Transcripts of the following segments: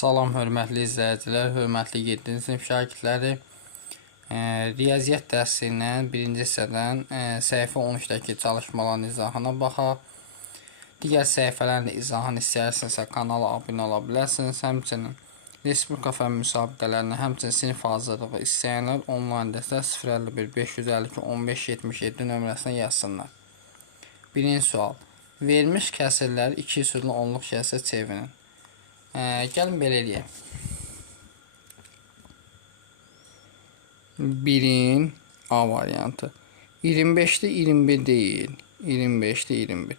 Salam hörmətli izləyicilər, hörmətli 7-ci sinif şagirdləri. Riyaziyyat dərsindən 1-ci hissədən səhifə 13-dəki çalışmaların izahına baxaq. Digər səhifələrin izahını istəyirsənsə kanala abunə ola bilərsiniz. Həmçinin Respublika fənn müsabiqələrinə, həmçinin sinif hazırlığı istəyənlər onlayn dəstək 051 552 15 77 nömrəsinə yazsınlar. Birinci sual. Verilmiş kəsirləri 2 üsullu onluq kəsə çevirin. Gəlin belə eləyək. 1-in A variantı. 25-də 21 deyil. 25-də 21.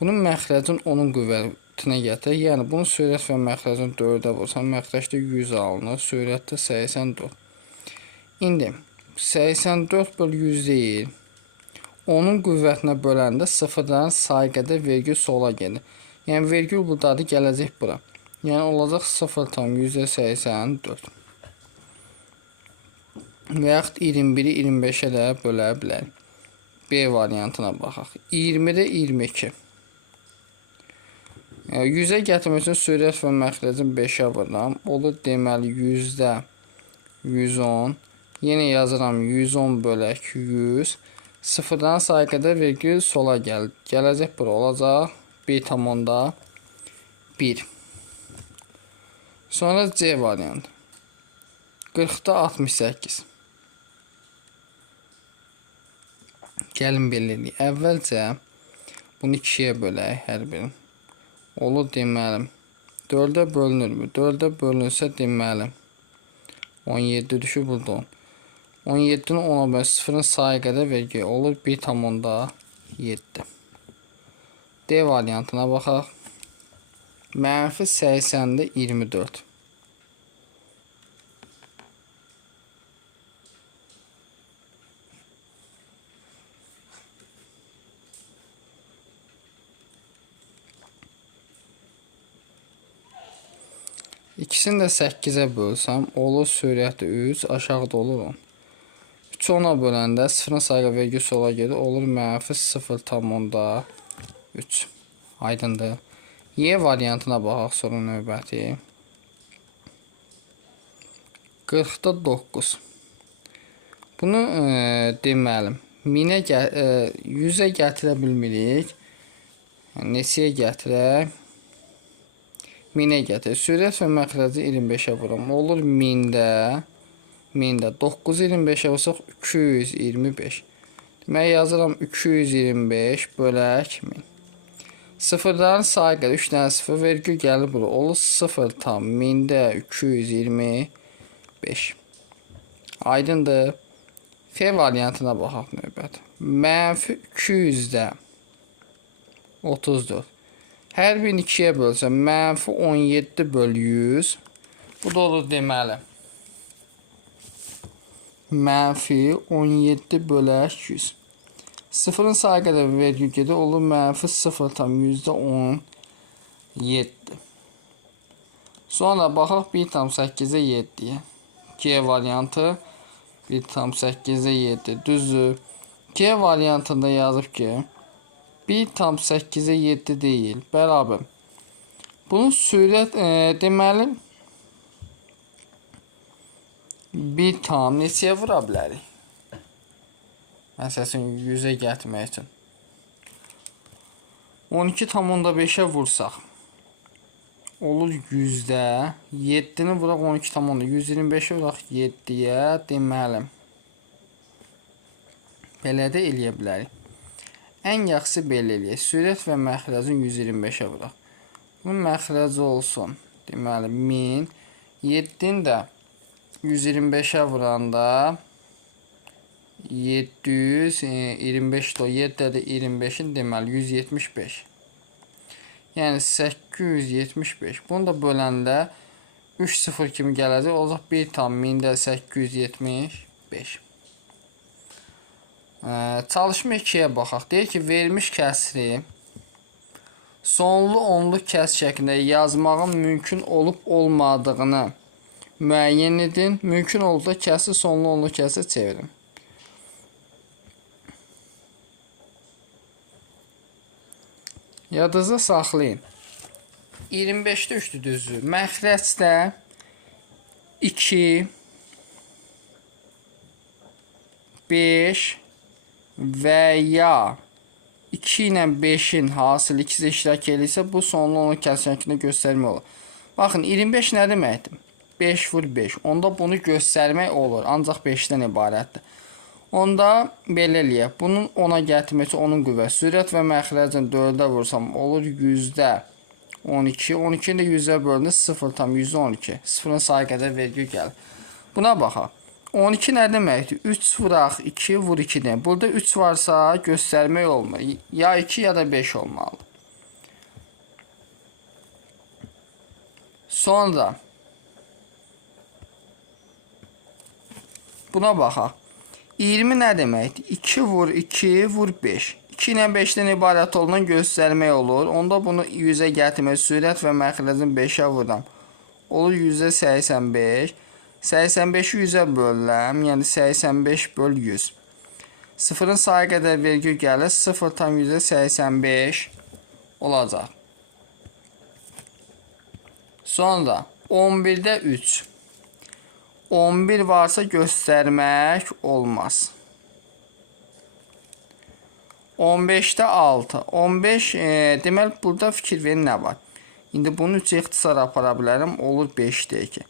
Bunun məxrəcin 10-un qüvvətinə gətir. Yəni, bunun sürət və məxrəcin 4-ə vursan, məxrəcdə 100 alınır. Sürətdə 84. İndi, 84 böl 100 deyil. Onun qüvvətinə böləndə sıfırdan sayı qədər vergül sola gedir. Yəni, vergül buradadır, gələcək bura. Yəni, olacaq 0,84. Və yaxud 21-i 25-ə də bölə bilərik. B variantına baxaq. 20-də 22. 100-ə gətirmək üçün sürət və məxrəcin 5-ə vururam. Olur deməli 100-də 110. Yenə yazıram 110 bölək 100. Sıfırdan sayı qədər vergül sola gəlir. Gələcək bura olacaq 1,1. Sonra C variantı. 40-da 68. Gəlin belə eləyək. Əvvəlcə bunu 2-yə bölək hər birini. Olur deməli 4-ə bölünürmü? 4-ə bölünürsə deməli 17 düşür burada 10. 17-ni 10-a bölək 0-ın sayı qədər vergi olur 1,7. D variantına baxaq. Mənfi 80-də 24. İkisini də 8-ə bölsəm, olur sürəti 3, aşağıda olur 10. 3-ü 10-a böləndə 0-ın sayı vergi sola gedir, olur mənfi 0,3. Aydındır. Y variantına baxaq sonra növbəti. 40-da 9. Bunu deməli 100-ə gətirə bilmirik. Neçəyə gətirək? 1000-ə gətir. Sürət və məxrəci 25-ə vuram. Olur 1000-də 9 25-ə vursaq 225. Demək yazıram 225 bölək 1000. Sıfırların sayı qədər 3 dənə 0 vergül gəlir bura. Olur 0 tam 1000-də 225. Aydındır. F variantına baxaq növbət. Mənfi 200-də 34. Hər birini 2-yə bölsəm, mənfi 17 böl 100. Bu da olur deməli. Mənfi 17 bölək 100. Sıfırın sayı qədər vergül gedir, olur mənfi 0,17. Sonra baxaq 1,8-ə 7-yə. G variantı 1,8-ə 7. Düzdür. G variantında yazıb ki 1,8-ə 7 deyil. Bərabər. Bunun sürət deməli 1 tam neçəyə vura bilərik? Məsələn 100-ə gətirmək üçün 12,5-ə vursaq olur 100-də 7-ni vuraq 12,5 125-ə vuraq 7-yə deməli belə də eləyə bilərik. Ən yaxşısı belə eləyək. Sürət və məxrəcin 125-ə vuraq. Bunun məxrəci olsun deməli 1000. 7-ni də 125-ə vuranda 725 də 7-də də 25-in deməli 175. Yəni 875. Bunu da böləndə 3-0 kimi gələcək. Olacaq 1 tam 1000-də 875. Çalışma 2-yə baxaq. Deyir ki, verilmiş kəsri sonlu onluq kəs şəklində yazmağın mümkün olub olmadığını müəyyən edin. Mümkün olduqda kəsi sonlu onluq kəsə çevirin. Yadınızda saxlayın. 25-də 3-dür düzdür. Məxrəcdə 2, 5 və ya 2 ilə 5-in hasılı ikisi iştirak edirsə, bu sonlu onu kəskin şəkildə göstərmək olur. Baxın, 25 nə deməkdir? 5 vur 5. Onda bunu göstərmək olur, ancaq 5-dən ibarətdir. Onda belə eləyək. Bunun 10-a gətirməsi onun qüvvəsi. Sürət və məxrəcin 4-ə vursam olur %12. 12-ni də 100-ə bölünür 0,12. 0-ın sayı qədər vergi gəlir. Buna baxaq. 12 nə deməkdir? 3 vuraq 2 vur 2-dən. Burada 3 varsa göstərmək olmur. Ya 2 ya da 5 olmalıdır. Sonra buna baxaq. 20 nə deməkdir? 2 vur 2 vur 5. 2 ilə 5-dən ibarət olduğundan göstərmək olur. Onda bunu 100-ə gətirmək, sürət və məxrəcin 5-ə vuram. Olur %85. 85-i 100-ə bölürəm, yəni 85 böl 100. 0-ın sayı qədər vergi gəlir, 0,85 olacaq. Sonra 11-də 3. 11 varsa göstərmək olmaz. 15-də 6. 15, deməli, burada fikir verin nə var? İndi bunu 3 ixtisar apara bilərəm, olur 5-də 2.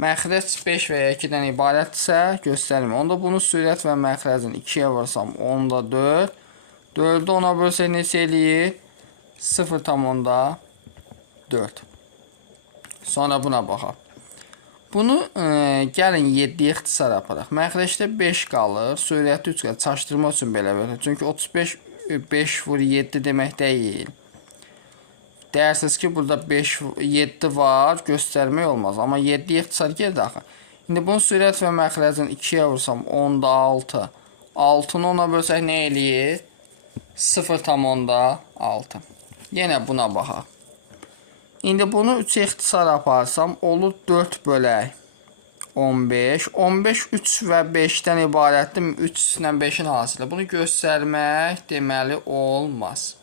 Məxrəc 5 və ya 2-dən ibarətdirsə, göstərmir. Onda bunu sürət və məxrəcin 2-yə vursam, 10-da 4. 4-ü 10-a bölsək neçə eləyir? 0,4. Sonra buna baxaq. Bunu gəlin 7-yə ixtisar aparaq. Məxrəcdə 5 qalır, sürətdə 3 qalır. Çaşdırma üçün belə verir. Çünki 35 5 vur 7 demək deyil. Deyirsiniz ki, burada 7 var, göstərmək olmaz. Amma 7-yə ixtisar gedir axı. İndi bunun sürət və məxrəcin 2-yə vursam, 10-da 6. 6-nı 10-a bölsək nə eləyir? 0,6. Yenə buna baxaq. İndi bunu 3-ə ixtisar aparsam, olur 4 bölək 15. 15 3 və 5-dən ibarətdir. 3 ilə 5-in hasılı. Bunu göstərmək deməli olmaz.